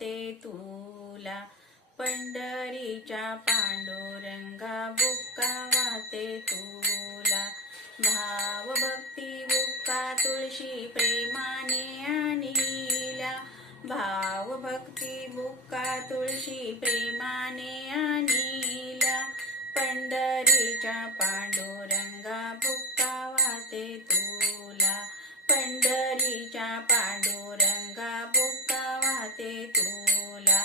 ते तुला पंढरीच्या पांडुरंगा बुक्का वाहते तुला भाव भक्ती बुक्का तुळशी प्रेमाने आणिला भाव भक्ती बुक्का तुळशी प्रेमाने आणिला पंढरीच्या पांडुरंगा बुक्का वाहते तुला पंढरीच्या पांडुरंगा बुक्का वाहते तुला